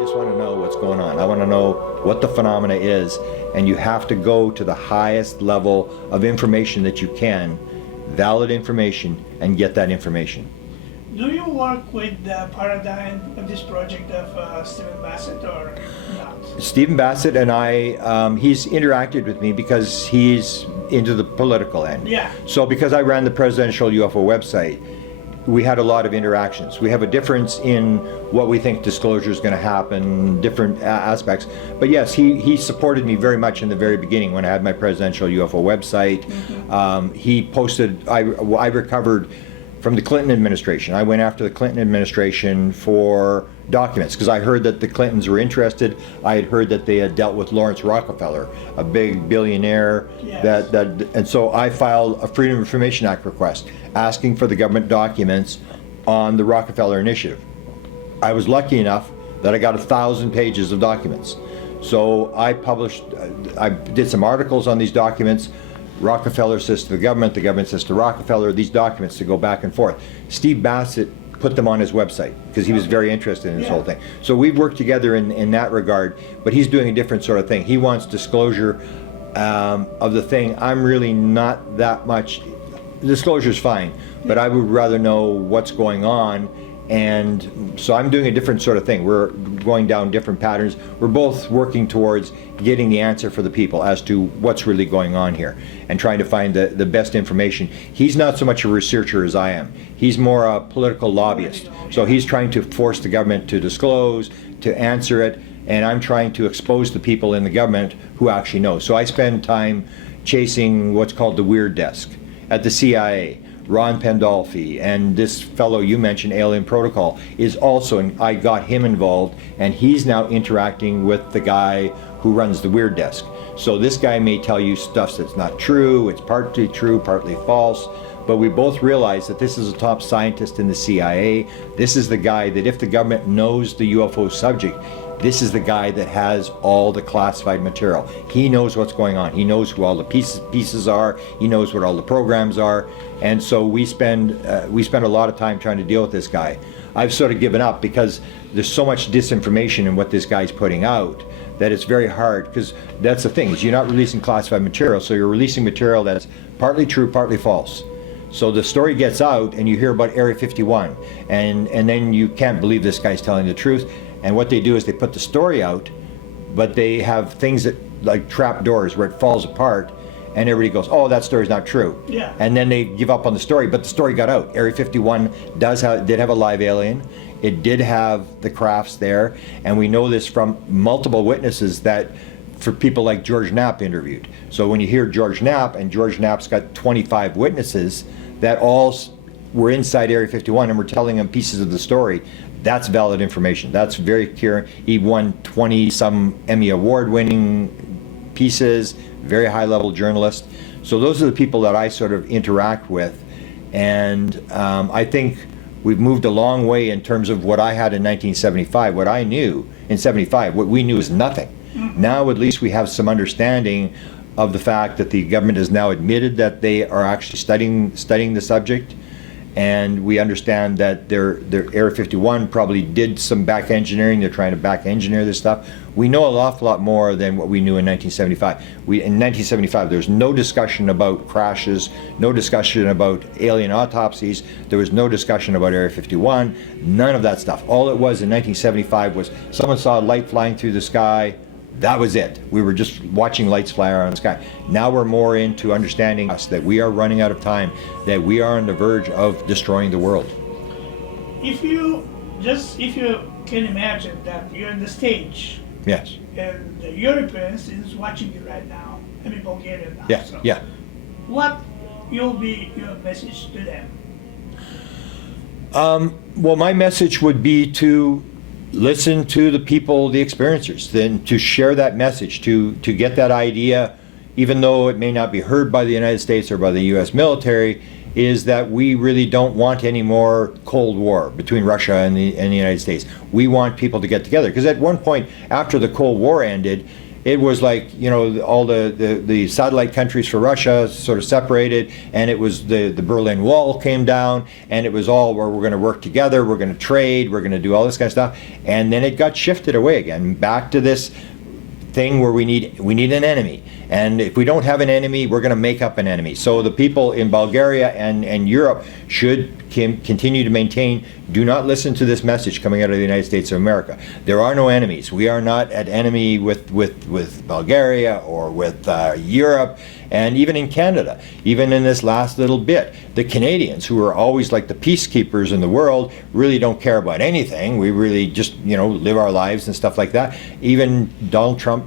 just want to know what's going on. I want to know what the phenomena is, and you have to go to the highest level of information that you can, valid information, and get that information. Do you work with the paradigm of this project of Stephen Bassett or not? Stephen Bassett and I, he's interacted with me because he's into the political end. Yeah. So because I ran the presidential UFO website, we had a lot of interactions. We have a difference in what we think disclosure is going to happen, different aspects. But yes, he supported me very much in the very beginning when I had my presidential UFO website. Mm-hmm. He posted, I recovered from the Clinton administration. I went after the Clinton administration for documents because I heard that the Clintons were interested. I had heard that they had dealt with Lawrence Rockefeller, a big billionaire. Yes. And so I filed a Freedom of Information Act request asking for the government documents on the Rockefeller Initiative. I was lucky enough that I got 1,000 pages of documents. So I published, I did some articles on these documents. Rockefeller says to the government says to Rockefeller, these documents to go back and forth. Steve Bassett put them on his website because he was very interested in this whole thing. So we've worked together in that regard, but he's doing a different sort of thing. He wants disclosure of the thing. I'm really not that much, disclosure's fine, but I would rather know what's going on. And so I'm doing a different sort of thing. We're going down different patterns. We're both working towards getting the answer for the people as to what's really going on here and trying to find the best information. He's not so much a researcher as I am. He's more a political lobbyist. So he's trying to force the government to disclose, to answer it, and I'm trying to expose the people in the government who actually know. So I spend time chasing what's called the weird desk at the CIA. Ron Pandolfi and this fellow you mentioned, Alien Protocol, is also, and I got him involved, and he's now interacting with the guy who runs the Weird Desk. So this guy may tell you stuff that's not true, it's partly true, partly false, but we both realize that this is a top scientist in the CIA. This is the guy that if the government knows the UFO subject, this is the guy that has all the classified material. He knows what's going on. He knows who all the pieces are. He knows what all the programs are. And so we spend a lot of time trying to deal with this guy. I've sort of given up because there's so much disinformation in what this guy's putting out that it's very hard, because that's the thing, is you're not releasing classified material, so you're releasing material that's partly true, partly false. So the story gets out and you hear about Area 51 and then you can't believe this guy's telling the truth. And what they do is they put the story out, but they have things that like trap doors where it falls apart and everybody goes, oh, that story's not true. Yeah. And then they give up on the story, but the story got out. Area 51 did have a live alien. It did have the crafts there, and we know this from multiple witnesses that for people like George Knapp interviewed. So when you hear George Knapp, and George Knapp's got 25 witnesses that all were inside Area 51 and were telling him pieces of the story, that's valid information. That's very clear. He won 20-some Emmy Award-winning pieces, very high-level journalist. So those are the people that I sort of interact with, and I think we've moved a long way in terms of what I had in 1975. What I knew in 75, what we knew is nothing. Now at least we have some understanding of the fact that the government has now admitted that they are actually studying the subject, and we understand that their Area 51 probably did some back engineering. They're trying to back engineer this stuff. We know an awful lot more than what we knew in 1975. In 1975, there's no discussion about crashes, no discussion about alien autopsies. There was no discussion about Area 51, none of that stuff. All it was in 1975 was someone saw a light flying through the sky. That was it. We were just watching lights fly around the sky. Now we're more into understanding us, that we are running out of time, that we are on the verge of destroying the world. If you can imagine that you're on the stage. Yes. And the Europeans is watching you right now. I mean Bulgaria now. Yeah. So Yeah. what will be your message to them? Well, my message would be to listen to the people, the experiencers, then to share that message, to get that idea, even though it may not be heard by the United States or by the US military, is that we really don't want any more Cold War between Russia and the United States. We want people to get together, because at one point after the Cold War ended, it was like, you know, all the satellite countries for Russia sort of separated, and it was the Berlin Wall came down, and it was all where we're going to work together, we're going to trade, we're going to do all this kind of stuff, and then it got shifted away again, back to this thing where we need an enemy, and if we don't have an enemy, we're going to make up an enemy. So the people in Bulgaria and Europe should continue to maintain, do not listen to this message coming out of the United States of America. There are no enemies. We are not at enemy with Bulgaria or with Europe, and even in Canada, even in this last little bit, the Canadians, who are always like the peacekeepers in the world, really don't care about anything. We really just, you know, live our lives and stuff like that. Even Donald Trump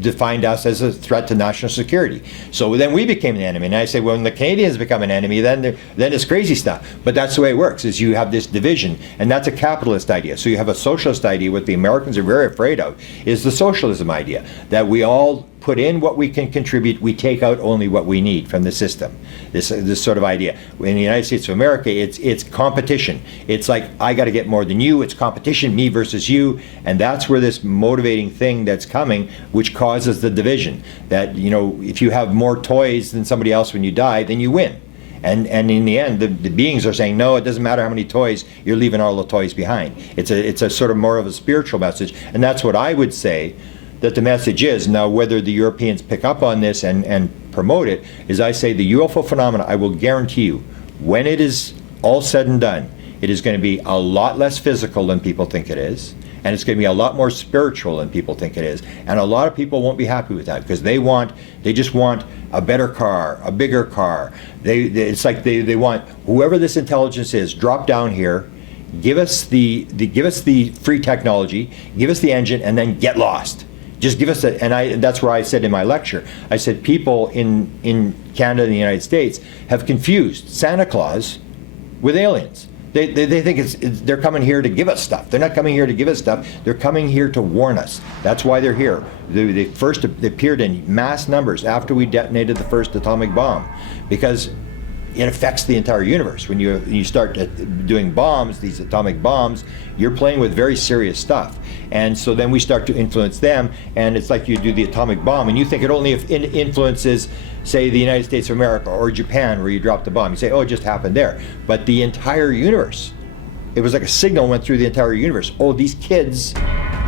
defined us as a threat to national security. So then we became an enemy. And I say, well, when the Canadians become an enemy, then it's crazy stuff. But that's the way it works, is you have this division, and that's a capitalist idea. So you have a socialist idea. What the Americans are very afraid of is the socialism idea, that we all put in what we can contribute, we take out only what we need from the system. This sort of idea. In the United States of America, it's competition. It's like, I got to get more than you. It's competition, me versus you, and that's where this motivating thing that's coming, which causes the division. That, you know, if you have more toys than somebody else when you die, then you win. And in the end, the beings are saying, no, it doesn't matter how many toys, you're leaving all the toys behind. It's a sort of more of a spiritual message, and that's what I would say that the message is. Now, whether the Europeans pick up on this and promote it, is, I say the UFO phenomena, I will guarantee you, when it is all said and done, it is going to be a lot less physical than people think it is, and it's going to be a lot more spiritual than people think it is. And a lot of people won't be happy with that, because they just want a better car, a bigger car. It's like they want whoever this intelligence is, drop down here, give us the free technology, give us the engine, and then get lost. Just give us a, and that's where I said in my lecture, I said people in Canada and the United States have confused Santa Claus with aliens. They think they're coming here to give us stuff. They're not coming here to give us stuff. They're coming here to warn us. That's why they're here. They first appeared in mass numbers after we detonated the first atomic bomb, because it affects the entire universe. When you start doing bombs, these atomic bombs, you're playing with very serious stuff. And so then we start to influence them, and it's like you do the atomic bomb, and you think it only influences, say, the United States of America or Japan, where you drop the bomb. You say, oh, it just happened there. But the entire universe, it was like a signal went through the entire universe. Oh, these kids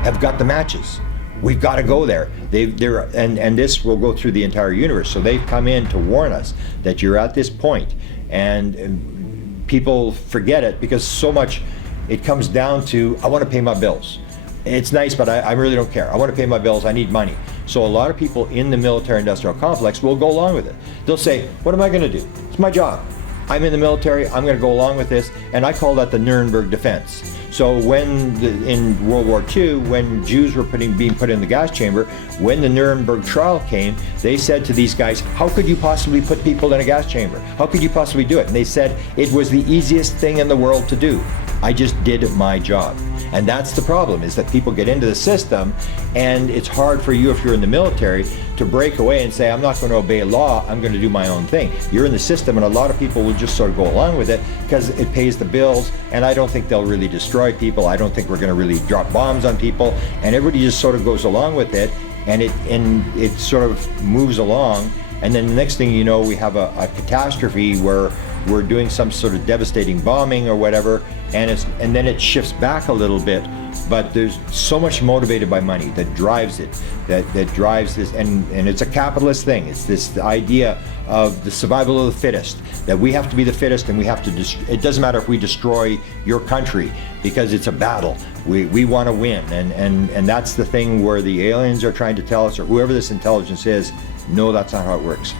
have got the matches. We've got to go there. And this will go through the entire universe. So they've come in to warn us that you're at this point. And people forget it, because so much it comes down to, I want to pay my bills. It's nice, but I really don't care. I want to pay my bills. I need money. So a lot of people in the military-industrial complex will go along with it. They'll say, what am I going to do? It's my job. I'm in the military. I'm going to go along with this. And I call that the Nuremberg defense. So in World War II, when Jews were being put in the gas chamber, when the Nuremberg trial came, they said to these guys, how could you possibly put people in a gas chamber? How could you possibly do it? And they said, it was the easiest thing in the world to do. I just did my job. And that's the problem, is that people get into the system, and it's hard for you, if you're in the military, to break away and say, I'm not going to obey law, I'm going to do my own thing. You're in the system, and a lot of people will just sort of go along with it because it pays the bills, and I don't think they'll really destroy people. I don't think we're going to really drop bombs on people, and everybody just sort of goes along with it, and it sort of moves along. And then the next thing you know, we have a catastrophe where we're doing some sort of devastating bombing or whatever, and then it shifts back a little bit. But there's so much motivated by money that drives it, that drives this, and it's a capitalist thing. It's this idea of the survival of the fittest, that we have to be the fittest, and we have to, it doesn't matter if we destroy your country, because it's a battle. We want to win, and that's the thing where the aliens are trying to tell us, or whoever this intelligence is, no, that's not how it works.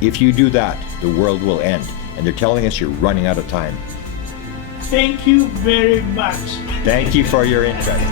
If you do that, the world will end. And they're telling us you're running out of time. Thank you very much. Thank you for your interest.